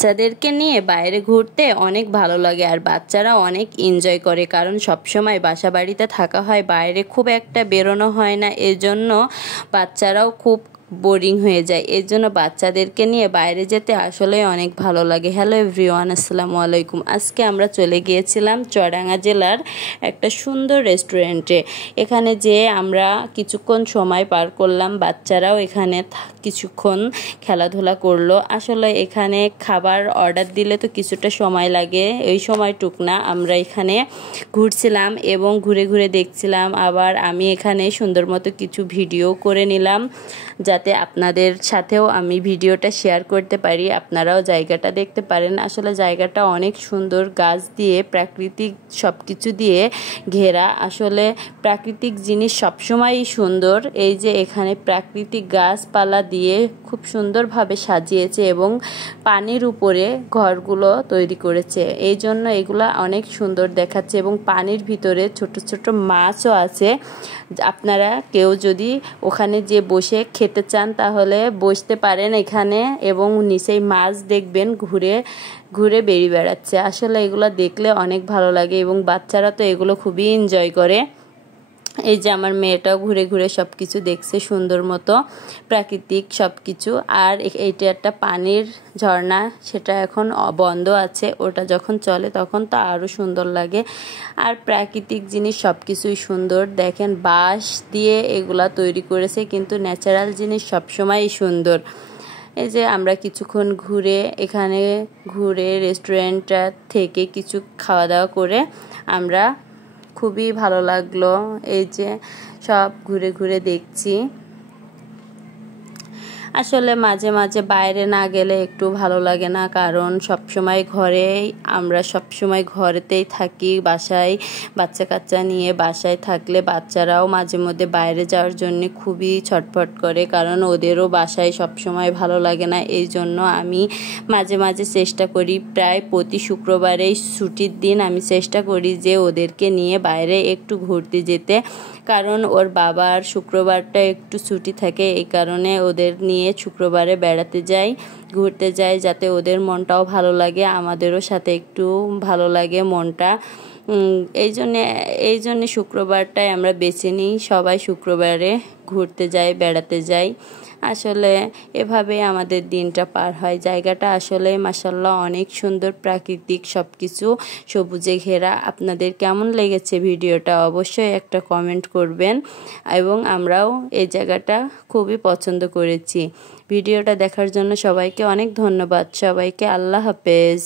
বাচ্চাদেরকে নিয়ে বাইরে ঘুরতে অনেক ভালো লাগে আর বাচ্চারা অনেক এনজয় করে, কারণ সবসময় বাসা বাড়িতে থাকা হয়, বাইরে খুব একটা বেরোনো হয় না। এজন্য বাচ্চারাও খুব বোরিং হয়ে যায়। এর জন্য বাচ্চাদেরকে নিয়ে বাইরে যেতে আসলে অনেক ভালো লাগে। হ্যালো এভরিওয়ান, আসসালামু আলাইকুম। আজকে আমরা চলে গিয়েছিলাম চুয়াডাঙ্গা জেলার একটা সুন্দর রেস্টুরেন্টে। এখানে যেয়ে আমরা কিছুক্ষণ সময় পার করলাম, বাচ্চারাও এখানে কিছুক্ষণ খেলাধুলা করলো। আসলে এখানে খাবার অর্ডার দিলে তো কিছুটা সময় লাগে, এই সময়টুক না। আমরা এখানে ঘুরছিলাম এবং ঘুরে ঘুরে দেখছিলাম। আবার আমি এখানে সুন্দর মতো কিছু ভিডিও করে নিলাম, যাতে আপনাদের সাথেও আমি ভিডিওটা শেয়ার করতে পারি, আপনারাও জায়গাটা দেখতে পারেন। আসলে জায়গাটা অনেক সুন্দর, গাছ দিয়ে প্রাকৃতিক সব কিছু দিয়ে ঘেরা। আসলে প্রাকৃতিক জিনিস সবসময়ই সুন্দর। এই যে এখানে প্রাকৃতিক গাছপালা দিয়ে খুব সুন্দরভাবে সাজিয়েছে এবং পানির উপরে ঘরগুলো তৈরি করেছে, এই জন্য এগুলা অনেক সুন্দর দেখাচ্ছে। এবং পানির ভিতরে ছোট ছোট মাছও আছে। আপনারা কেউ যদি ওখানে যে বসে খেতে চান তাহলে বসতে পারেন এখানে, এবং নিচেই মাছ দেখবেন ঘুরে ঘুরে বেরিয়ে বেড়াচ্ছে। আসলে এগুলো দেখলে অনেক ভালো লাগে এবং বাচ্চারা তো এগুলো খুবই এনজয় করে। এই যে আমার মেয়েটাও ঘুরে ঘুরে সব কিছু দেখছে, সুন্দর মতো প্রাকৃতিক সব কিছু। আর এইটা একটা পানির ঝর্ণা, সেটা এখন বন্ধ আছে, ওটা যখন চলে তখন তো আরও সুন্দর লাগে। আর প্রাকৃতিক জিনিস সব কিছুই সুন্দর। দেখেন বাঁশ দিয়ে এগুলা তৈরি করেছে, কিন্তু ন্যাচারাল জিনিস সবসময়ই সুন্দর। এই যে আমরা কিছুক্ষণ এখানে ঘুরে রেস্টুরেন্টটা থেকে কিছু খাওয়া দাওয়া করে আমরা খুবই ভালো লাগলো। এই যে সব ঘুরে ঘুরে দেখছি। আসলে মাঝে মাঝে বাইরে না গেলে একটু ভালো লাগে না, কারণ আমরা সবসময় ঘরেতেই থাকি। বাসায় বাচ্চা কাচ্চা নিয়ে বাসায় থাকলে বাচ্চারাও মাঝে মধ্যে বাইরে যাওয়ার জন্য খুবই ছটফট করে, কারণ ওদেরও বাসায় সবসময় ভালো লাগে না। এই জন্য আমি মাঝে মাঝে চেষ্টা করি, প্রায় প্রতি শুক্রবারেই ছুটির দিন আমি চেষ্টা করি যে ওদেরকে নিয়ে বাইরে একটু ঘুরতে যেতে, কারণ ওর বাবার শুক্রবারটা একটু ছুটি থাকে। এই কারণে ওদের নিয়ে শুক্রবারে বেড়াতে যাই, ঘুরতে যাই, যাতে ওদের মনটাও ভালো লাগে, আমাদেরও সাথে একটু ভালো লাগে মনটা। এই জন্যে শুক্রবারটাই আমরা বেছে নিই, সবাই শুক্রবারে ঘুরতে যাই, বেড়াতে যাই। আসলে এভাবে আমাদের দিনটা পার হয়। জায়গাটা আসলে মাশাআল্লাহ অনেক সুন্দর, প্রাকৃতিক সব কিছু সবুজে ঘেরা। আপনাদের কেমন লেগেছে ভিডিওটা অবশ্যই একটা কমেন্ট করবেন, এবং আমরাও এই জায়গাটা খুবই পছন্দ করেছি। ভিডিওটা দেখার জন্য সবাইকে অনেক ধন্যবাদ। সবাইকে আল্লাহ হাফেজ।